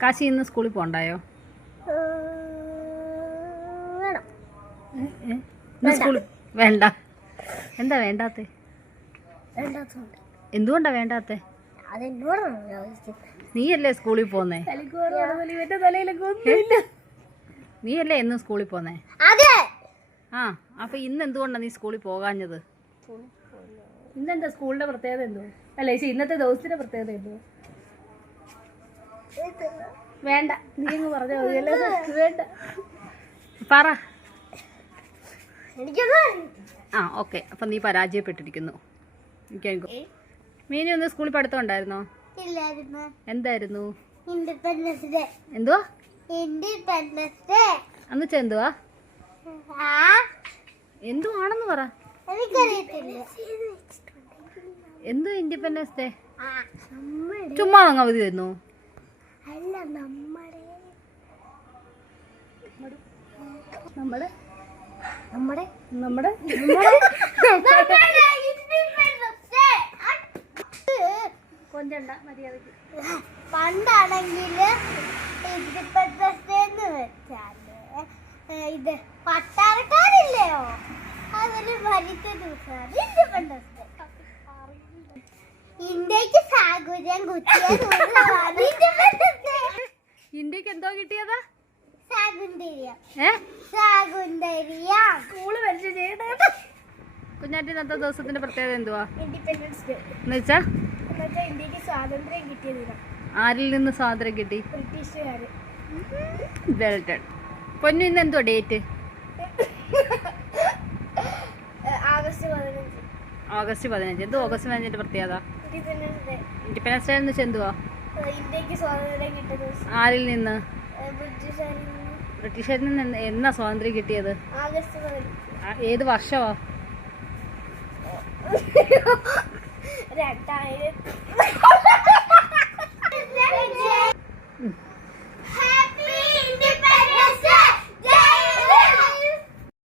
കാശി ഇന്ന് സ്കൂളിൽ പോകണ്ടായോ? സ്കൂളിൽ വേണ്ട. എന്താ വേണ്ടാത്തെ? എന്തുകൊണ്ടാ വേണ്ടാത്തെ? നീയല്ലേ സ്കൂളിൽ പോന്നേ? നീയല്ലേ എന്നും സ്കൂളിൽ പോന്നേ? ആ, അപ്പൊ ഇന്ന് എന്തുകൊണ്ടാ നീ സ്കൂളിൽ പോകാഞ്ഞത്? ഇന്നെന്താ സ്കൂളിന്റെ പ്രത്യേകത എന്തോ? അല്ല ഇന്നത്തെ ദിവസത്തിന്റെ പ്രത്യേകത എന്തോ? വേണ്ട, നീ അങ്ങ് പറഞ്ഞ വേണ്ട പറ. ആ ഓക്കെ, അപ്പൊ നീ പരാജയപ്പെട്ടിരിക്കുന്നു. മീനു ഒന്ന് സ്കൂളിൽ പഠിത്തം ഉണ്ടായിരുന്നോ? എന്തായിരുന്നു? എന്തുവാ അന്ന് വെച്ചാ എന്തുവാ? എന്തുവാണെന്ന് പറ. എന്തു ഇൻഡിപെൻഡൻസ് ഡേ? ചുമ്മാ അങ്ങ് അവധി തരുന്നു? പണ്ടാണെങ്കിൽ ഇൻഡിപെൻഡൻസ് ഡേ എന്ന് വെച്ചാല് ഇത് പട്ടാളക്കാരില്ലയോ അവര് ഭരിച്ച ദിവസമാണ് ഇൻഡിപെൻഡൻസ് ഡേ. ഇന്ത്യക്ക് സാഹചര്യം ഇന്ത്യക്ക് എന്തോ കിട്ടിയതാ? കുഞ്ഞാറ്റി ഇന്നത്തെ ദിവസത്തിന്റെ പ്രത്യേകത എന്തുവാ? ഇൻഡിപെൻഡൻസ് ഡേ എന്ന് വെച്ചാ ഇന്ത്യക്ക് സ്വാതന്ത്ര്യം കിട്ടിയ ദിനം. ആരിൽ നിന്ന് സ്വാതന്ത്ര്യം കിട്ടി? ബ്രിട്ടീഷുകാര്. വെൽഡൺ. പൊന്നു ഇന്ന് എന്തുവാ ഡേറ്റ്? ഓഗസ്റ്റ് 15. എന്ത് ഓഗസ്റ്റ് 15 പ്രത്യേകത? ഇൻഡിപെൻഡൻസ് ഡേ എന്ന് വെച്ചാൽ എന്തുവാ? ഇന്ത്യക്ക് സ്വാതന്ത്ര്യം കിട്ടിയ ദിവസം. ആരിൽ നിന്ന്? ബ്രിട്ടീഷുകാരിൽ നിന്ന്. എന്നാ സ്വാതന്ത്ര്യം കിട്ടിയത്? ആഗസ്റ്റ് 15. ഏത് വർഷമാ? 2000.